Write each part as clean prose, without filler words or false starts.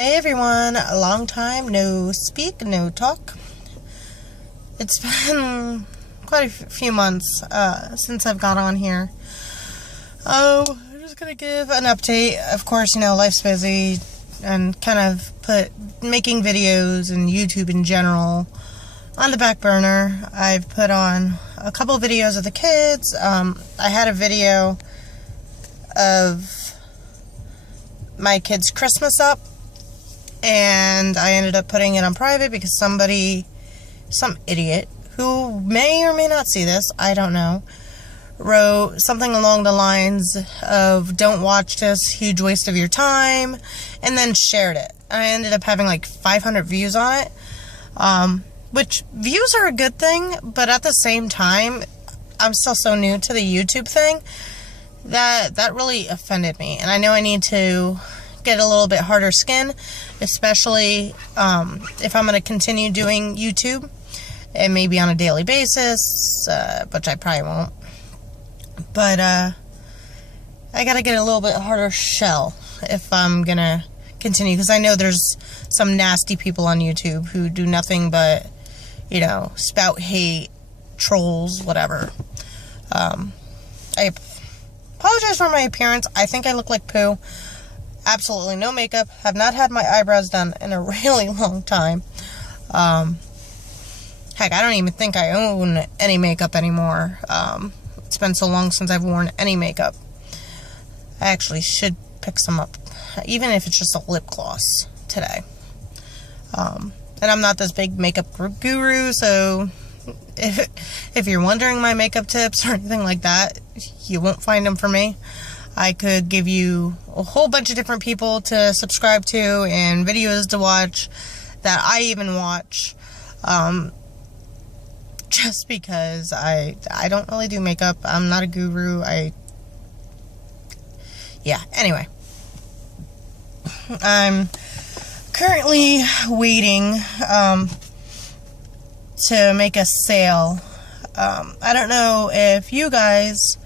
Hey everyone, a long time no speak, no talk. It's been quite a few months since I've got on here. I'm just gonna give an update. Of course, life's busy and kind of put making videos and YouTube in general on the back burner. I've put on a couple videos of the kids. I had a video of my kids' Christmas up, and I ended up putting it on private because some idiot who may or may not see this, I don't know, wrote something along the lines of "don't watch this, huge waste of your time," and then shared it. I ended up having like 500 views on it, which views are a good thing, but at the same time, I'm still so new to the YouTube thing that really offended me, and I know I need to get a little bit harder skin, especially if I'm going to continue doing YouTube, and maybe on a daily basis, which I probably won't. But I gotta get a little bit harder shell if I'm gonna continue, because I know there's some nasty people on YouTube who do nothing but, spout hate, trolls, whatever. I apologize for my appearance. I think I look like poo. Absolutely no makeup. Have not had my eyebrows done in a really long time. Heck, I don't even think I own any makeup anymore. It's been so long since I've worn any makeup. I actually should pick some up, even if it's just a lip gloss today. And I'm not this big makeup guru, so if you're wondering my makeup tips or anything like that, you won't find them from me. I could give you a whole bunch of different people to subscribe to and videos to watch that I even watch, just because I don't really do makeup. I'm not a guru. Anyway. I'm currently waiting to make a sale. I don't know if you guys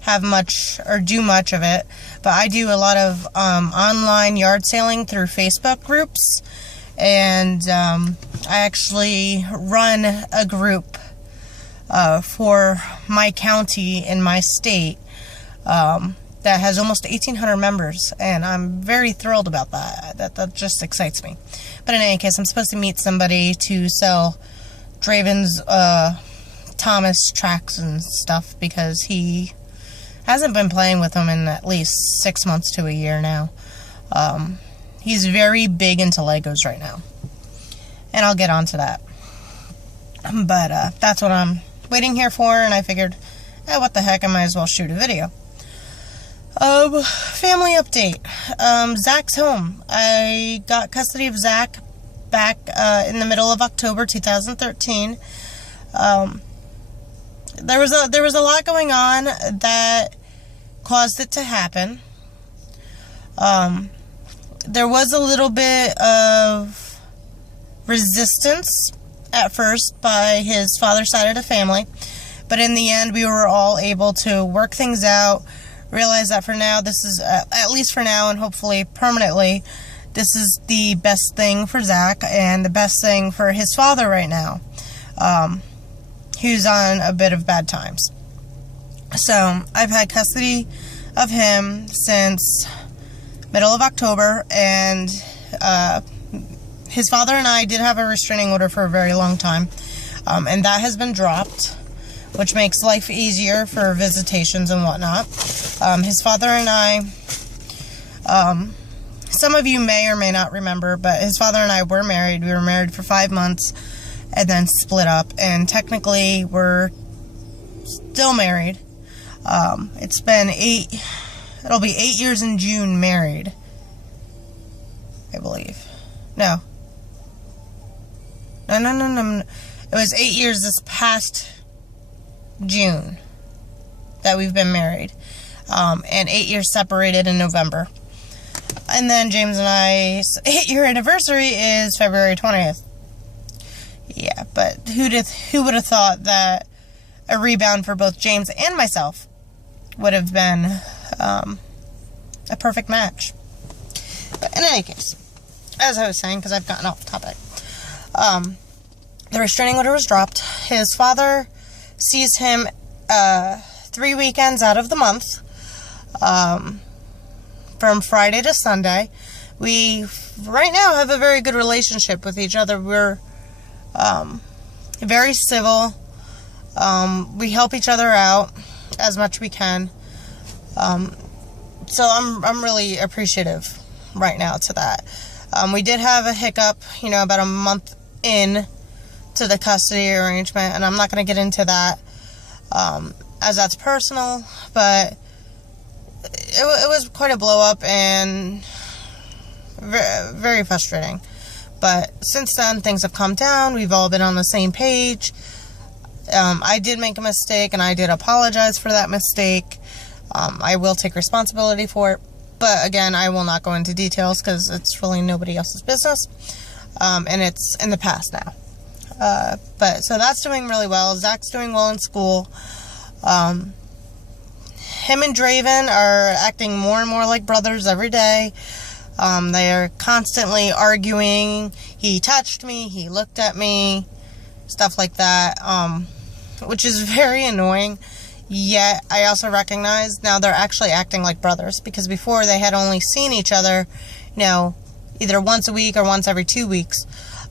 have much or do much of it, but I do a lot of online yard selling through Facebook groups, and I actually run a group for my county in my state that has almost 1,800 members, and I'm very thrilled about that. That just excites me. But in any case, I'm supposed to meet somebody to sell Draven's Thomas tracks and stuff, because he hasn't been playing with them in at least 6 months to a year now. He's very big into Legos right now, and I'll get onto that. But that's what I'm waiting here for, and I figured, what the heck, I might as well shoot a video. Family update. Zach's home. I got custody of Zach back in the middle of October 2013. There was a lot going on that caused it to happen. There was a little bit of resistance at first by his father's side of the family, but in the end we were all able to work things out, realize that for now, this is, at least for now and hopefully permanently, this is the best thing for Zach and the best thing for his father right now, who's on a bit of bad times. So I've had custody of him since middle of October, and his father and I did have a restraining order for a very long time, and that has been dropped, which makes life easier for visitations and whatnot. His father and I, some of you may or may not remember, but his father and I were married. We were married for 5 months and then split up, and technically we're still married. It's been it'll be 8 years in June married, I believe. No. It was 8 years this past June that we've been married, and 8 years separated in November. And then James and I's 8-year anniversary is February 20th. Yeah, but who would have thought that a rebound for both James and myself would have been a perfect match. But in any case, as I was saying, because I've gotten off topic, the restraining order was dropped. His father sees him 3 weekends out of the month, from Friday to Sunday. We right now have a very good relationship with each other. We're very civil. We help each other out as much we can. So I'm really appreciative right now to that. We did have a hiccup, about a month in to the custody arrangement, and I'm not going to get into that, as that's personal, but it was quite a blow up and very, very frustrating. But since then, things have calmed down. We've all been on the same page. I did make a mistake, and I did apologize for that mistake. I will take responsibility for it. But again, I will not go into details because it's really nobody else's business. And it's in the past now. But so that's doing really well. Zach's doing well in school. Him and Draven are acting more and more like brothers every day. They are constantly arguing. He touched me. He looked at me. Stuff like that. Which is very annoying. Yet, I also recognize now they're actually acting like brothers. Because before, they had only seen each other, either once a week or once every 2 weeks.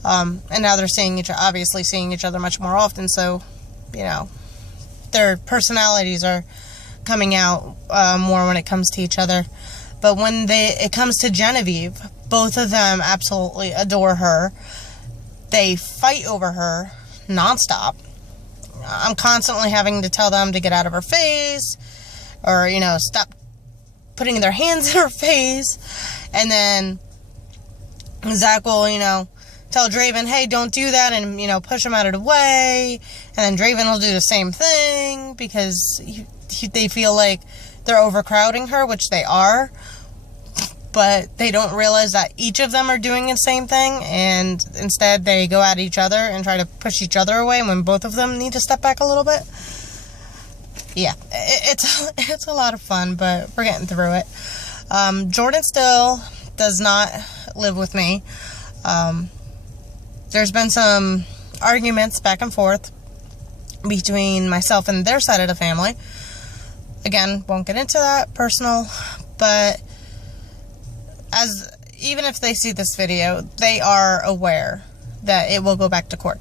And now they're obviously seeing each other much more often. So, their personalities are coming out more when it comes to each other. But when it comes to Genevieve, both of them absolutely adore her. They fight over her nonstop. I'm constantly having to tell them to get out of her face, or, stop putting their hands in her face. And then Zach will, tell Draven, hey, don't do that, and, push him out of the way. And then Draven will do the same thing because they feel like they're overcrowding her, which they are. But they don't realize that each of them are doing the same thing, and instead they go at each other and try to push each other away when both of them need to step back a little bit. Yeah, it's a lot of fun, but we're getting through it. Jordan still does not live with me. There's been some arguments back and forth between myself and their side of the family. Again, won't get into that, personal, but even if they see this video, they are aware that it will go back to court.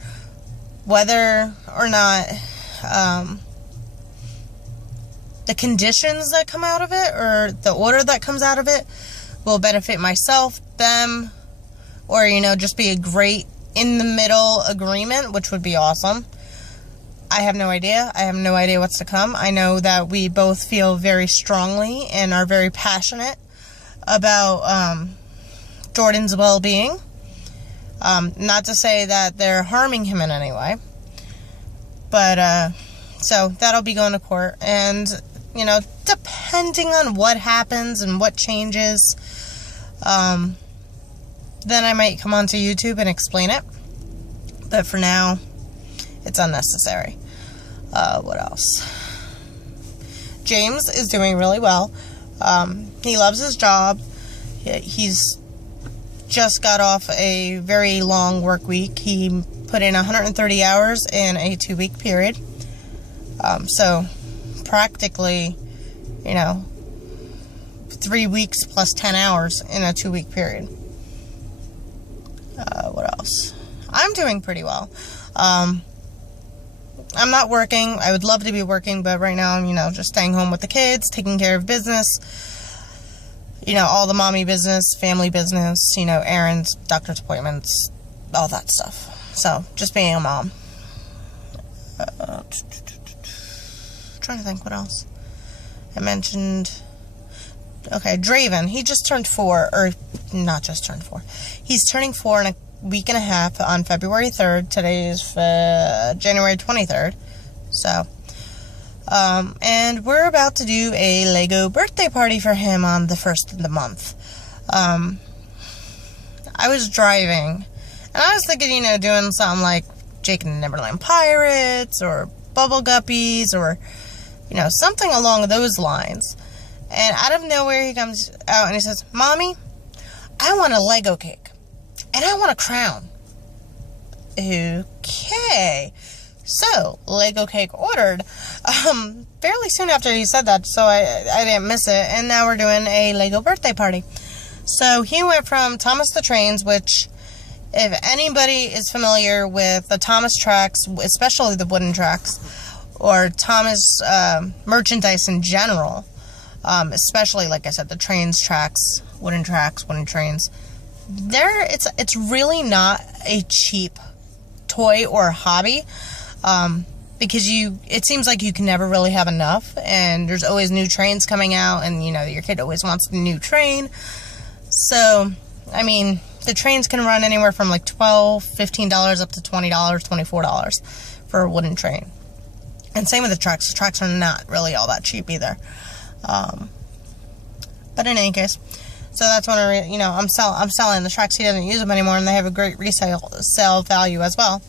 Whether or not the conditions that come out of it or the order that comes out of it will benefit myself, them, or, just be a great in-the-middle agreement, which would be awesome. I have no idea. I have no idea what's to come. I know that we both feel very strongly and are very passionate about Jordan's well-being. Not to say that they're harming him in any way. But, so that'll be going to court. And, depending on what happens and what changes, then I might come onto YouTube and explain it. But for now, it's unnecessary. What else? James is doing really well. He loves his job. He's just got off a very long work week. He put in 130 hours in a 2-week period. So practically, 3 weeks plus 10 hours in a 2-week period. What else? I'm doing pretty well. I'm not working. I would love to be working, but right now I'm, just staying home with the kids, taking care of business, all the mommy business, family business, errands, doctor's appointments, all that stuff. So, just being a mom. Trying to think what else. I mentioned, okay, Draven, he just turned 4, or not just turned 4. He's turning 4 in a week and a half on February 3rd. Today is January 23rd. So, and we're about to do a Lego birthday party for him on the 1st of the month. I was driving, and I was thinking, doing something like Jake and the Neverland Pirates, or Bubble Guppies, or, something along those lines. And out of nowhere, he comes out and he says, Mommy, I want a Lego cake. and I want a crown. Okay. So, Lego cake ordered. Fairly soon after he said that, so I didn't miss it. And now we're doing a Lego birthday party. So, he went from Thomas the Trains, which, if anybody is familiar with the Thomas tracks, especially the wooden tracks, or Thomas merchandise in general, especially, like I said, the trains tracks, wooden trains, it's really not a cheap toy or hobby, because it seems like you can never really have enough, and there's always new trains coming out, and, your kid always wants a new train. So, I mean, the trains can run anywhere from like $12, $15 up to $20, $24 for a wooden train. And same with the trucks. The trucks are not really all that cheap either. But in any case, so that's when I'm selling the trucks. He doesn't use them anymore, and they have a great sale value as well.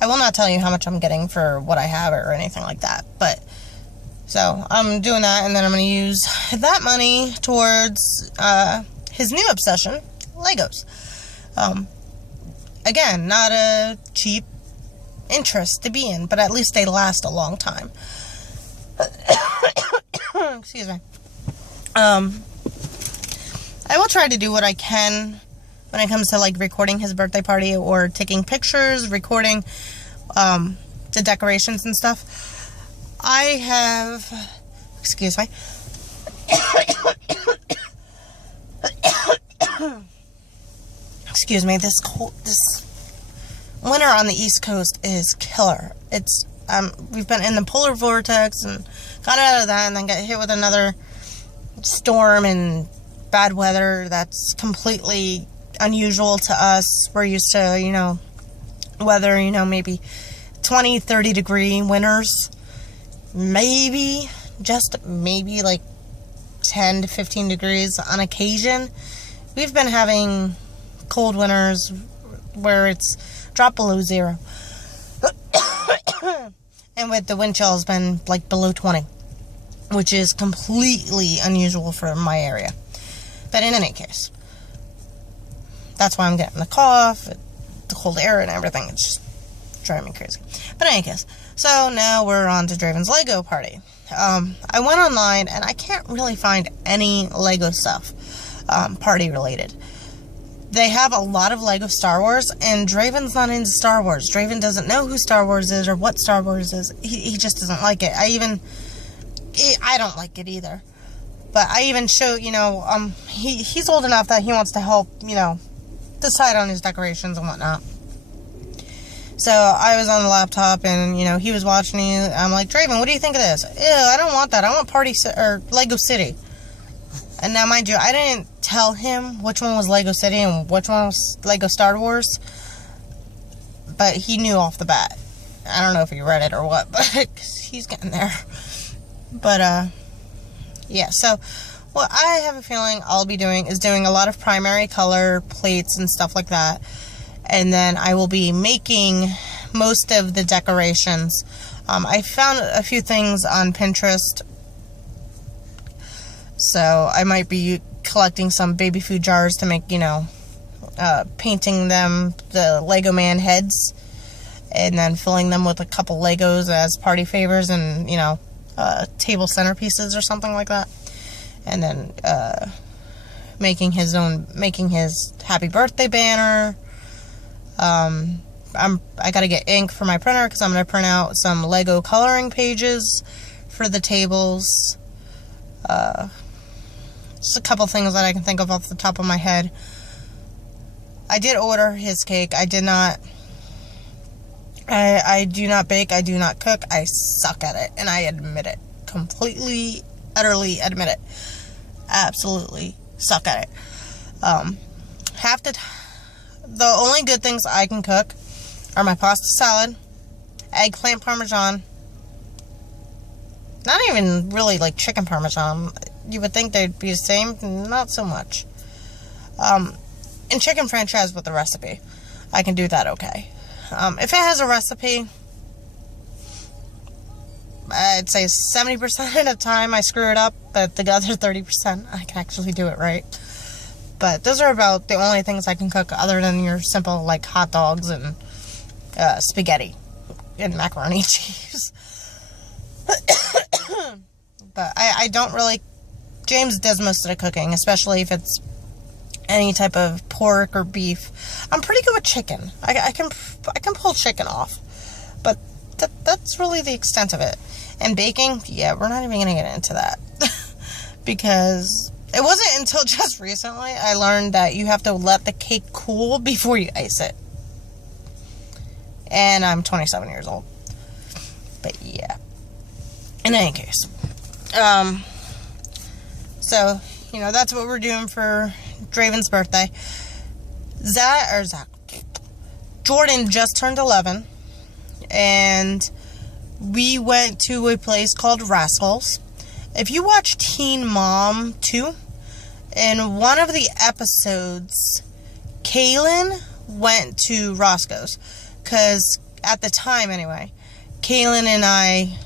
I will not tell you how much I'm getting for what I have or anything like that. But so I'm doing that, and then I'm going to use that money towards his new obsession, Legos. Again, not a cheap interest to be in, but at least they last a long time. Excuse me. I will try to do what I can when it comes to like recording his birthday party or taking pictures, recording the decorations and stuff. I have, excuse me. Excuse me, this winter on the East Coast is killer. It's we've been in the polar vortex and got out of that, and then got hit with another storm and bad weather that's completely unusual to us. We're used to, weather, maybe 20, 30 degree winters, maybe, just maybe like 10 to 15 degrees on occasion. We've been having cold winters where it's dropped below 0. And with the wind chill has been like below 20, which is completely unusual for my area. But in any case, that's why I'm getting the cough, the cold air and everything. It's just driving me crazy. But in any case, so now we're on to Draven's Lego party. I went online and I can't really find any Lego stuff party related. They have a lot of Lego Star Wars, and Draven's not into Star Wars. Draven doesn't know who Star Wars is or what Star Wars is. He just doesn't like it. I don't like it either. But I even show, he's old enough that he wants to help, decide on his decorations and whatnot. So I was on the laptop, and, he was watching it. I'm like, Draven, what do you think of this? Ew, I don't want that. I want Lego City. And now, mind you, I didn't tell him which one was Lego City and which one was Lego Star Wars. But he knew off the bat. I don't know if he read it or what, but he's getting there. But, yeah, so what I have a feeling I'll be doing is doing a lot of primary color plates and stuff like that. And then I will be making most of the decorations. I found a few things on Pinterest. So I might be collecting some baby food jars to make, painting them the Lego Man heads. And then filling them with a couple Legos as party favors and, table centerpieces or something like that. And then making his happy birthday banner. I gotta get ink for my printer because I'm gonna print out some Lego coloring pages for the tables. Just a couple things that I can think of off the top of my head. I did order his cake. I did not. I do not bake. I do not cook. I suck at it, and I admit it. Completely, utterly admit it. Absolutely suck at it. The only good things I can cook are my pasta salad, eggplant parmesan. Not even really like chicken parmesan. You would think they'd be the same. Not so much. And chicken franchise with the recipe. I can do that okay. If it has a recipe, I'd say 70% of the time I screw it up, but the other 30% I can actually do it right. But those are about the only things I can cook other than your simple, like, hot dogs and spaghetti and macaroni and cheese. But I don't really... James does most of the cooking, especially if it's any type of pork or beef. I'm pretty good with chicken. I can pull chicken off. But that's really the extent of it. And baking, yeah, we're not even going to get into that. Because it wasn't until just recently I learned that you have to let the cake cool before you ice it. And I'm 27 years old. But yeah. In any case. So, you know, that's what we're doing for Draven's birthday. Jordan just turned 11. And we went to a place called Rascals. If you watch Teen Mom 2, in one of the episodes, Kaylin went to Roscoe's. Because at the time, anyway, Kaylin and I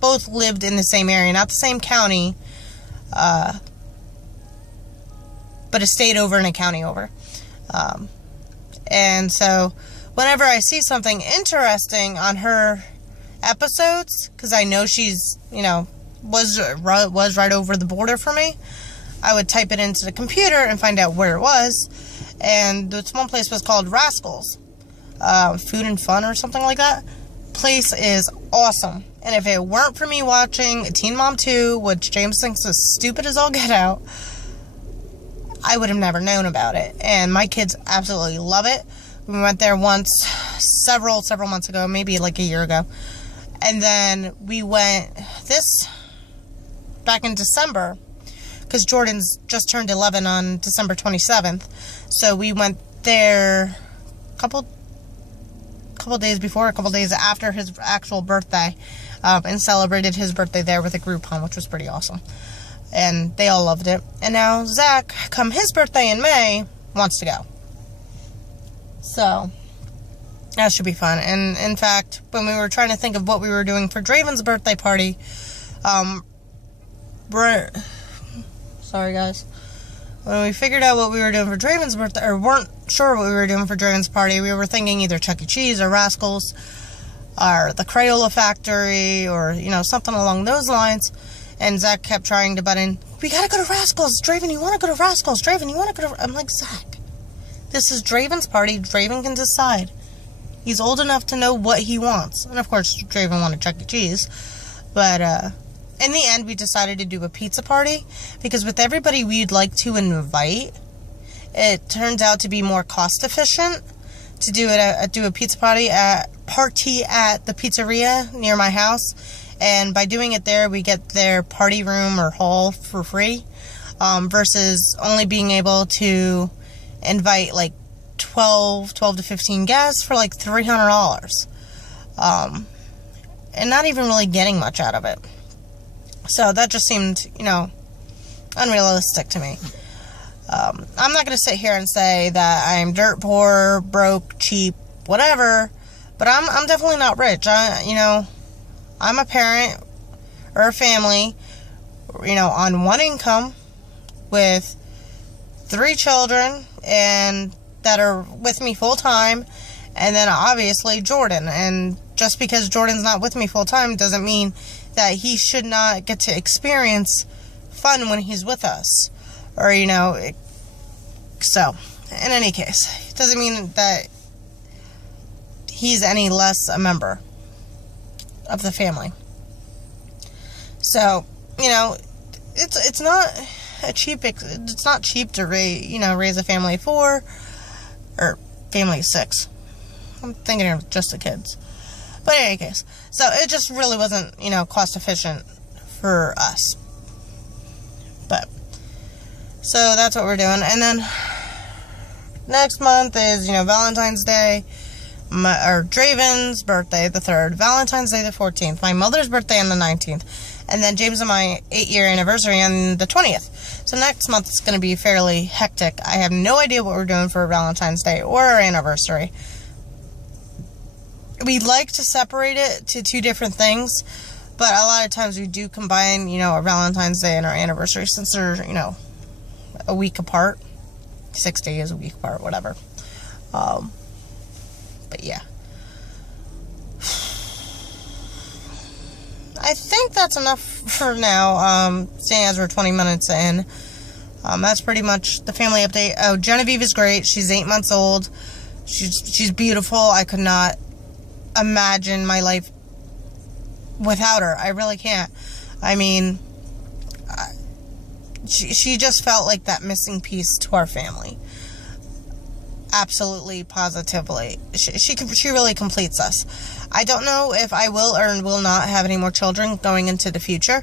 both lived in the same area. Not the same county, but a state over and a county over. And so, whenever I see something interesting on her episodes, because I know she's, you know, was right over the border for me, I would type it into the computer and find out where it was. And this one place was called Rascals, Food and Fun or something like that. Place is awesome. And if it weren't for me watching Teen Mom 2, which James thinks is stupid as all get out, I would have never known about it. And my kids absolutely love it. We went there once, several months ago, maybe like a year ago. And then we went back in December, because Jordan's just turned 11 on December 27th. So we went there a couple days after his actual birthday, and celebrated his birthday there with a Groupon, which was pretty awesome. And they all loved it. And now Zach, come his birthday in May, wants to go. So that should be fun. And in fact, when we were trying to think of what we were doing for Draven's birthday party, sorry guys. When we figured out what we were doing for Draven's birthday, or weren't sure what we were doing for Draven's party, we were thinking either Chuck E. Cheese or Rascals, or the Crayola Factory, or, you know, something along those lines. And Zach kept trying to butt in, we gotta go to Rascals, Draven, you wanna go to Rascals, Draven, you wanna go to... I'm like, Zach, this is Draven's party, Draven can decide. He's old enough to know what he wants. And of course, Draven wanted Chuck E. Cheese. But, in the end, we decided to do a pizza party, because with everybody we'd like to invite, it turns out to be more cost efficient to do a pizza party at the pizzeria near my house. And by doing it there, we get their party room or hall for free, versus only being able to invite like 12 to 15 guests for like $300. And not even really getting much out of it. So that just seemed, you know, unrealistic to me. I'm not going to sit here and say that I'm dirt poor, broke, cheap, whatever, but I'm definitely not rich. I'm a parent or a family, you know, on one income with 3 children and that are with me full time, and then obviously Jordan. And just because Jordan's not with me full time doesn't mean that he should not get to experience fun when he's with us. Or, you know, so, in any case, it doesn't mean that he's any less a member of the family. So, you know, it's not cheap to raise a family of 4 or family of 6. I'm thinking of just the kids. But in any case, so it just really wasn't, you know, cost efficient for us. But, so that's what we're doing. And then next month is, you know, Valentine's Day, or Draven's birthday, the 3rd, Valentine's Day, the 14th, my mother's birthday on the 19th, and then James and my 8-year anniversary on the 20th. So next month is going to be fairly hectic. I have no idea what we're doing for Valentine's Day or our anniversary. We like to separate it to 2 different things, but a lot of times we do combine, you know, our Valentine's Day and our anniversary, since they're, you know, a week apart. 6 days, a week apart, whatever. But yeah. I think that's enough for now, seeing as we're 20 minutes in. That's pretty much the family update. Oh, Genevieve is great. She's 8 months old. She's beautiful. I could not imagine my life without her. I really can't. I mean, she just felt like that missing piece to our family. Absolutely, positively. She really completes us. I don't know if I will or will not have any more children going into the future,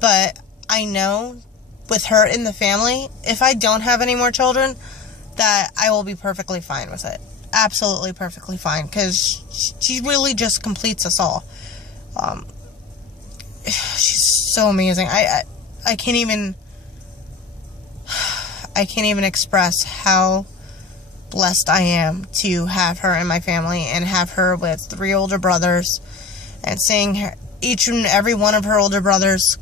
but I know with her in the family, if I don't have any more children, that I will be perfectly fine with it. Absolutely perfectly fine, because she really just completes us all. She's so amazing. I can't even express how blessed I am to have her in my family and have her with 3 older brothers, and seeing her, each and every one of her older brothers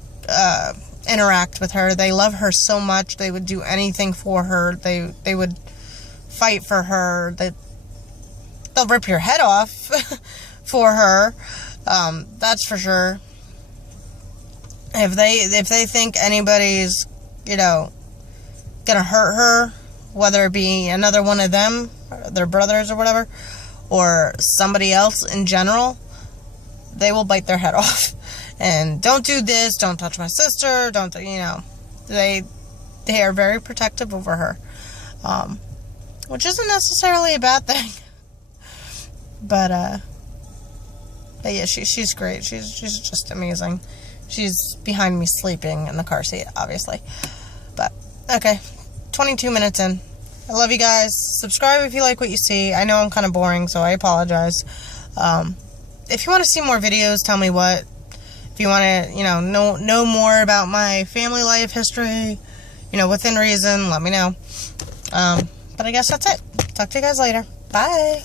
interact with her. They love her so much. They would do anything for her. They would fight for her. They'll rip your head off for her. That's for sure. If they think anybody's, gonna hurt her, whether it be another one of them, their brothers or whatever, or somebody else in general, they will bite their head off. And don't do this, don't touch my sister, they are very protective over her. Which isn't necessarily a bad thing. But yeah, she's great. She's just amazing. She's behind me sleeping in the car seat, obviously. But, okay. 22 minutes in. I love you guys. Subscribe if you like what you see. I know I'm kind of boring, so I apologize. If you want to see more videos, tell me what. If you want to, know more about my family life history, within reason, let me know. But I guess that's it. Talk to you guys later. Bye.